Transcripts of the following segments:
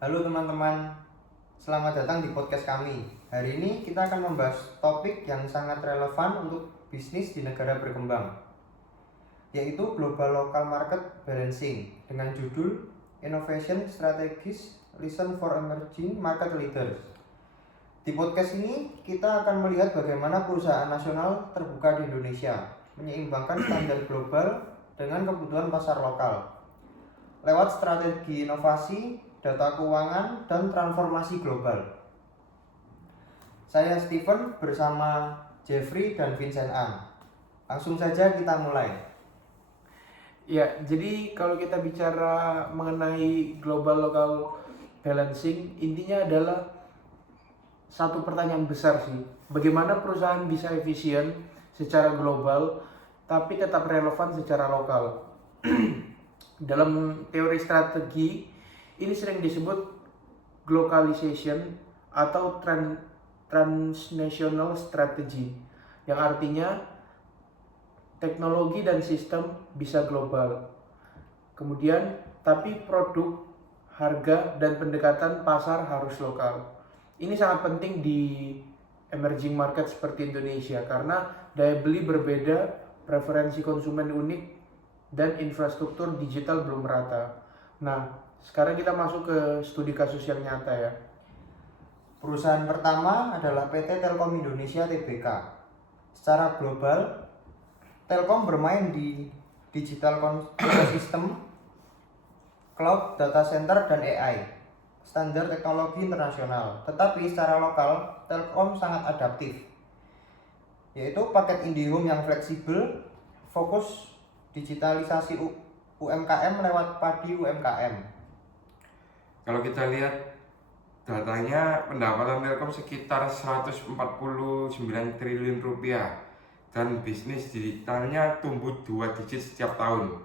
Halo teman-teman, selamat datang di podcast kami. Hari ini kita akan membahas topik yang sangat relevan untuk bisnis di negara berkembang, yaitu Global Local Market Balancing dengan judul Innovation Strategies Listen for Emerging Market Leaders. Di podcast ini kita akan melihat bagaimana perusahaan nasional terbuka di Indonesia menyeimbangkan standar global dengan kebutuhan pasar lokal lewat strategi inovasi, data keuangan, dan transformasi global. Saya Steven bersama Jeffrey dan Vincent Ang. Langsung saja kita mulai. Ya, jadi kalau kita bicara mengenai global local balancing, intinya adalah satu pertanyaan besar sih. Bagaimana perusahaan bisa efisien secara global tapi tetap relevan secara lokal? Dalam teori strategi, ini sering disebut globalization atau transnational strategy, yang artinya teknologi dan sistem bisa global. Kemudian, tapi produk, harga, dan pendekatan pasar harus lokal. Ini sangat penting di emerging market seperti Indonesia karena daya beli berbeda, preferensi konsumen unik, dan infrastruktur digital belum merata. Nah, sekarang kita masuk ke studi kasus yang nyata ya. Perusahaan pertama adalah PT Telkom Indonesia Tbk. Secara global, Telkom bermain di digital ecosystem, cloud, data center, dan AI, standar teknologi internasional. Tetapi secara lokal, Telkom sangat adaptif, yaitu paket IndiHome yang fleksibel, fokus digitalisasi UMKM lewat padi UMKM. Kalau kita lihat datanya, pendapatan Telkom sekitar 149 triliun rupiah dan bisnis digitalnya tumbuh 2 digit setiap tahun.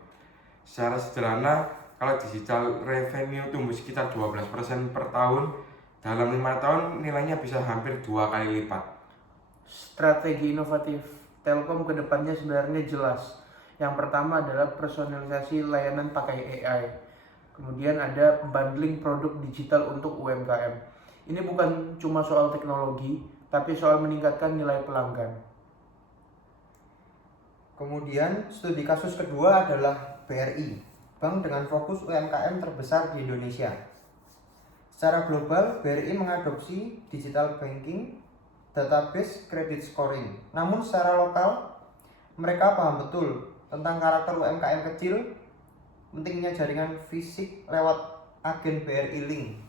Secara sederhana, kalau digital revenue tumbuh sekitar 12% per tahun, dalam 5 tahun nilainya bisa hampir 2 kali lipat. Strategi inovatif Telkom kedepannya sebenarnya jelas. Yang pertama adalah personalisasi layanan pakai AI. Kemudian ada bundling produk digital untuk UMKM. Ini bukan cuma soal teknologi, tapi soal meningkatkan nilai pelanggan. Kemudian studi kasus kedua adalah BRI, bank dengan fokus UMKM terbesar di Indonesia. Secara global, BRI mengadopsi digital banking, database, credit scoring. Namun secara lokal, mereka paham betul tentang karakter UMKM kecil, pentingnya jaringan fisik lewat agen BRI Link.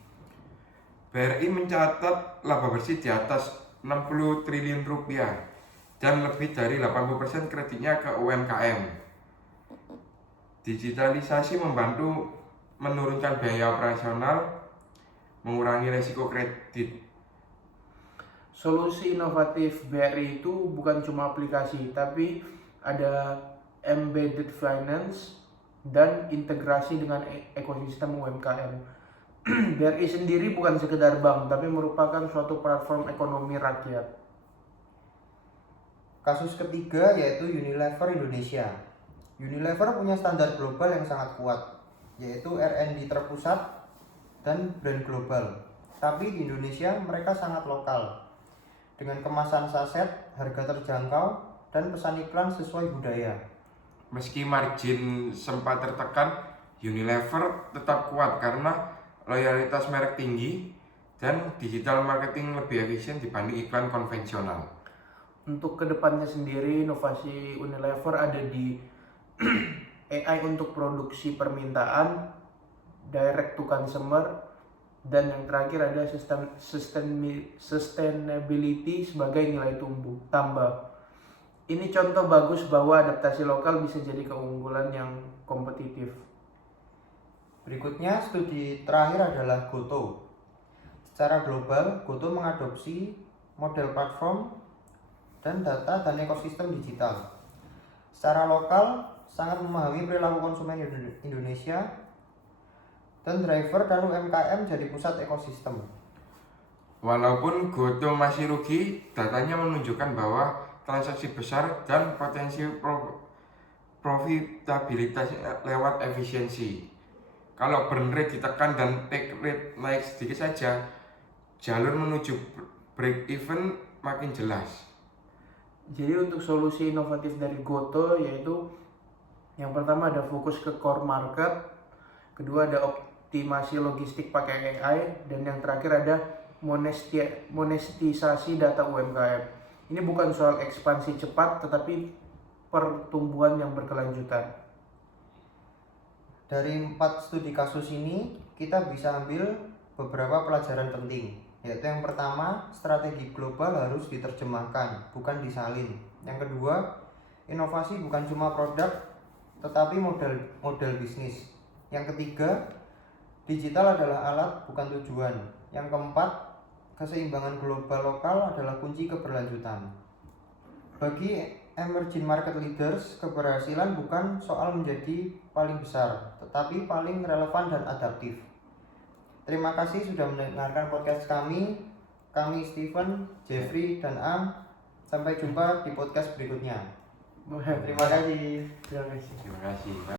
BRI mencatat laba bersih di atas 60 triliun rupiah dan lebih dari 80% kreditnya ke UMKM. Digitalisasi membantu menurunkan biaya operasional, mengurangi resiko kredit. Solusi inovatif BRI itu bukan cuma aplikasi, tapi ada embedded finance dan integrasi dengan ekosistem UMKM. BRI sendiri bukan sekedar bank, tapi merupakan suatu platform ekonomi rakyat. Kasus ketiga yaitu Unilever Indonesia. Unilever punya standar global yang sangat kuat, yaitu R&D terpusat dan brand global. Tapi di Indonesia mereka sangat lokal, dengan kemasan saset, harga terjangkau, dan pesan iklan sesuai budaya. Meski margin sempat tertekan, Unilever tetap kuat karena loyalitas merek tinggi dan digital marketing lebih efisien dibanding iklan konvensional. Untuk kedepannya sendiri, inovasi Unilever ada di AI untuk produksi permintaan, direct to consumer, dan yang terakhir ada sustainability sebagai nilai tambah. Ini contoh bagus bahwa adaptasi lokal bisa jadi keunggulan yang kompetitif. Berikutnya studi terakhir adalah Goto. Secara global, Goto mengadopsi model platform dan data dan ekosistem digital. Secara lokal, sangat memahami perilaku konsumen Indonesia dan driver dan UMKM jadi pusat ekosistem. Walaupun Goto masih rugi, datanya menunjukkan bahwa transaksi besar dan potensi profitabilitas lewat efisiensi. Kalau burn rate ditekan dan take rate naik sedikit saja, jalur menuju break even makin jelas. Jadi untuk solusi inovatif dari Goto yaitu yang pertama ada fokus ke core market, kedua ada optimasi logistik pakai AI, dan yang terakhir ada monetisasi data UMKM. Ini bukan soal ekspansi cepat tetapi pertumbuhan yang berkelanjutan. Dari 4 studi kasus ini, kita bisa ambil beberapa pelajaran penting, yaitu yang pertama, strategi global harus diterjemahkan, bukan disalin. Yang kedua, inovasi bukan cuma produk, tetapi model bisnis. Yang ketiga, digital adalah alat, bukan tujuan. Yang keempat, keseimbangan global lokal adalah kunci keberlanjutan. Bagi emerging market leaders, keberhasilan bukan soal menjadi paling besar, tetapi paling relevan dan adaptif. Terima kasih sudah mendengarkan podcast kami. Kami Steven, Jeffrey, dan Am. Sampai jumpa di podcast berikutnya. Terima kasih. Terima kasih. Terima kasih.